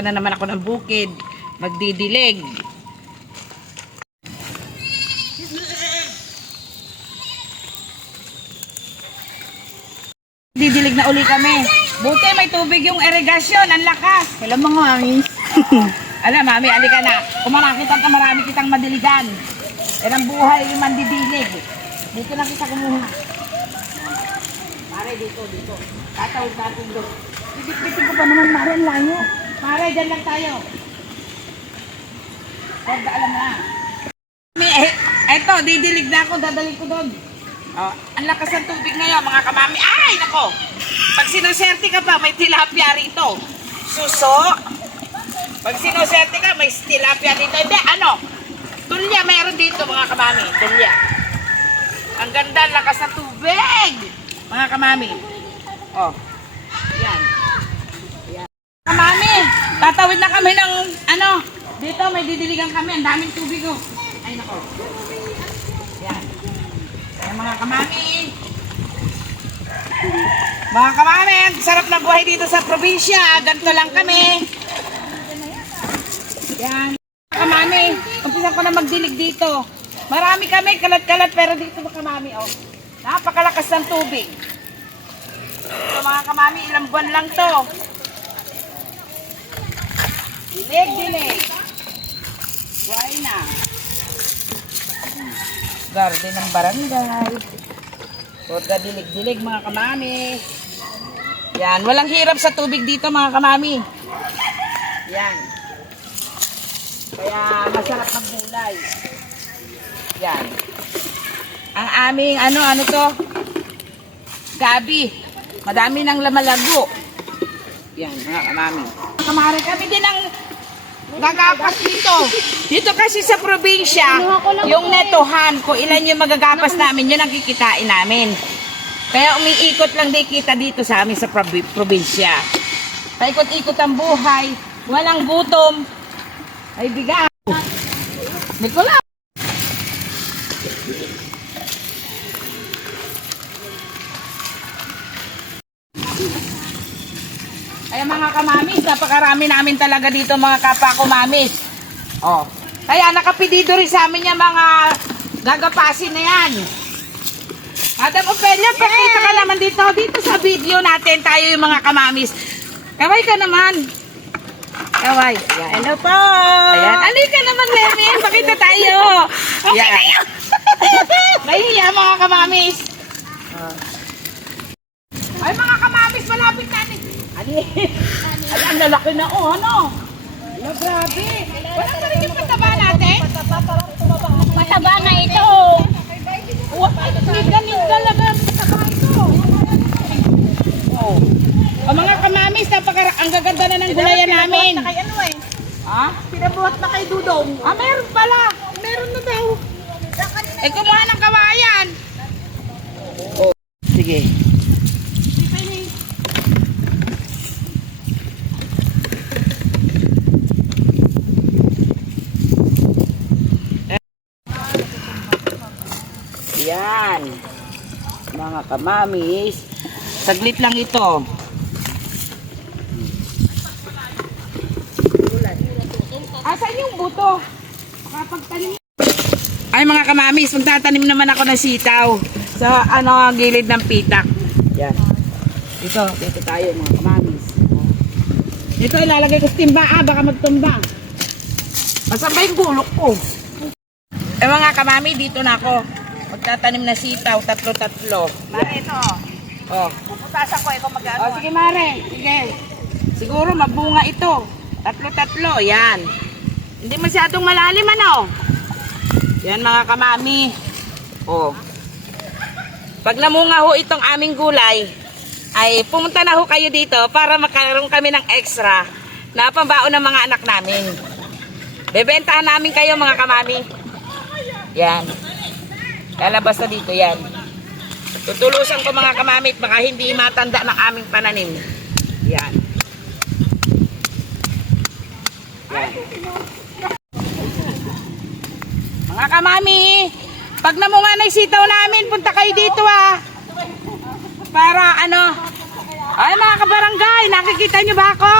Pupunta na naman ako ng bukid. Magdidilig. Didilig na uli kami. Buti may tubig yung irigasyon. Ang lakas. Hello mga angis. Alam, mami, alika na. Kung makakita ka, marami kitang madiligan. Yan ang buhay yung mandidilig. Dito na kita kumuha. Mare, dito, dito. Tatawid natin doon. Pipit-pitin ko pa naman Mare, ang layo. Mare, dyan lang tayo. Huwag ka alam na. Eh, eto, didilig na ako. Dadalik ko doon. Oh, ang lakas ng tubig ngayon, mga kamami. Ay, nako. Pag sinuserte ka pa, may tilapia rito. Suso. Pag sinuserte ka, may tilapia dito. Hindi, ano? Tulya, mayroon dito, mga kamami. Tulya. Ang ganda, lakas ng tubig. Mga kamami. Oh. Yan. Yan. Kamami, tatawid na kami ng, ano, dito may didiligan kami. Ang daming tubig, oh. Ay, nako. Yan. Yan, mga kamami. Mga kamami, ang sarap na buhay dito sa probinsya. Ganito lang kami. Yan. Mga kamami, umpisa ko na magdilig dito. Marami kami, kalat-kalat, pero dito mga kamami, oh. Napakalakas ng tubig. Ito mga kamami, ilang buwan lang to. Dilig, dilig. Buhay na. Garden ng barangay. Ka dilig-dilig mga kamami. Yan, walang hirap sa tubig dito mga kamami. Yan. Kaya masarap maggulay. Yan. Ang aming ano, ano to? Gabi. Madami ng lamalago. Yan, mga kamami. Kamari kami din ang gagapas dito. Dito kasi sa probinsya, yung netohan, kung ilan yung magagapas namin, yun ang kikitain namin. Kaya umiikot lang di kita dito sa amin sa probi- probinsya. Paikot-ikot ang buhay, walang gutom, ay bigat. Nicola. Ay mga kamamis, napakarami namin talaga dito mga kapwa ko mamis. Oh. Kaya nakapedido rin sa amin yung mga gagapasin na yan. Madam Ophelia, pakita ka naman dito. Dito sa video natin tayo yung mga kamamis. Kaway ka naman. Kaway. Yan. Hello po. Ayan. Alika naman, Lemin. Pakita tayo. Yan. Nahiya mga kamamis. Ay mga kamamis, malapit natin. Ani? Ay, ang lalaki na oh, ano? Ala, grabe. Wala pa rin yung pataba natin? Mataba na ito. Hindi ganun talaga ang pataba ito. Oh. O mga kamamis, napaka ang gaganda na ng gulayan namin. Kay ano eh. Ha? Pinabuhat na kay Dudong. Ah, meron pala. Meron na daw. Eh, kumuha ng kawayan. Oh. Sige. Yan. Mga kamamis. Saglit lang ito. Asan yung buto? Makapagtanim. Ay mga kamamis, magtatanim naman ako ng sitaw sa ano gilid ng pitak. Yan. Dito, dito tayo mga kamamis. Dito ilalagay ko sa timba. Ah, baka magtumba. Masamba yung gulok ko. Eh mga kamami, dito na ako. Magtatanim na sitaw, tatlo-tatlo. Mare ito. Oh. Puputasan ko ikaw mag-ano. Oh, sige Mare, sige. Siguro mabunga ito. Tatlo-tatlo, yan. Hindi masyadong malalim ano. Yan mga kamami. Oh. Pag namunga ho itong aming gulay, ay pumunta na ho kayo dito para makaroon kami ng extra na pambaon ng mga anak namin. Bebentahan namin kayo mga kamami. Yan. Lalabas na dito yan. Tutulusan ko mga kamamit, baka hindi matanda ng aming pananim. Yan. Mga kamami, pag namunga na sitaw namin, punta kayo dito ah. Para ano, ay mga kabarangay, nakikita nyo ba ako?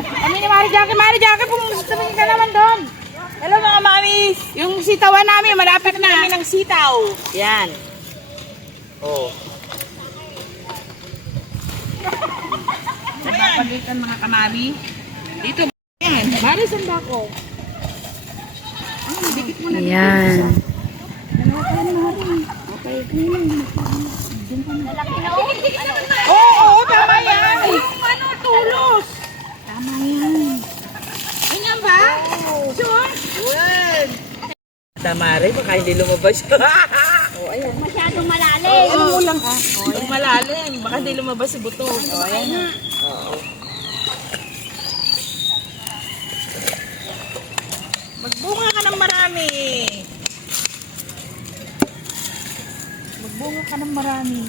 Kami ni Mari Jackie. Mari Jackie, pumunta ka naman doon. Hello mga mamis. Yung sitawan namin, malapit na kami ng sitaw. Yan. Oh. Napapagitan mga kamami. Dito yan. Mari, saan ba ako? Ayan. Lalaki na oh. Oo, oo, tama yan. Yung ano, tulos. Tama yan. Ganyan ba? Sure? Well. Tama rin, baka hindi lumabas. Masyadong malalim. Ano mo lang ah? Pag malalim, baka hindi lumabas si buto. Oh, ayan na. Oo. Magbunga ka ng marami. Magbunga ka ng marami.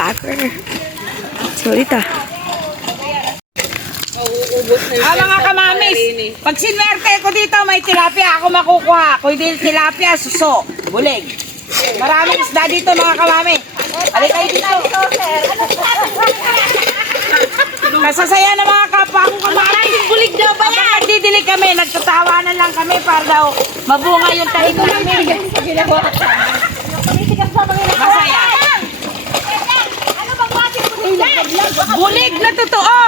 Packer. Sulit ah. Ah, mga kamamis, pag sinwerte ko dito, may tilapia ako makukuha. Kung hindi tilapia, suso, bulig. Maraming isda dito, mga kamami. Halika kayo dito. Kasasaya na mga kapwa kong kamami. Bulig daw ba yan? Nagdidilig kami, nagtatawanan lang kami para daw mabunga yung tahin namin. Masaya. Ano bang wati ko Bulig na totoo.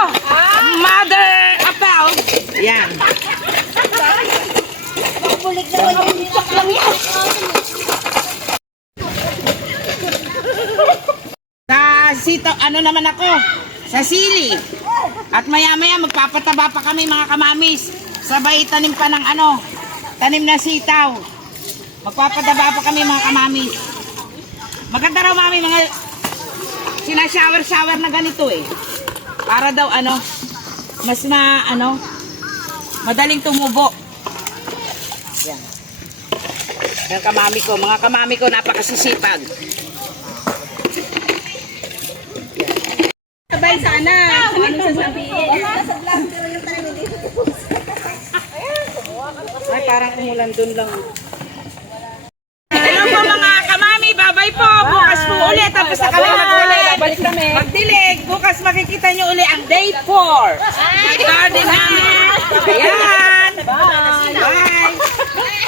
Mother Apel. Yan. Yung chok lang yan. Sa sito, ano naman ako? Sa sili. At maya maya magpapataba pa kami mga kamamis. Sabay tanim pa ng ano, tanim na sitaw. Magpapataba pa kami mga kamamis. Maganda raw mami mga sinashower-shower na ganito eh. Para daw ano, mas ma ano, madaling tumubo. Yan. Yan kamami ko, mga kamami ko napakasisipag. Sabay sana. Ano sasabihin? Ay, parang umulan dun lang. Hello po mga kamami, babay po. Bukas po ulit. Tapos na kami magdilig. Babalik kami. Magdilig. Bukas makikita nyo uli ang day 4. Garden namin. Ayan. Bye. Bye.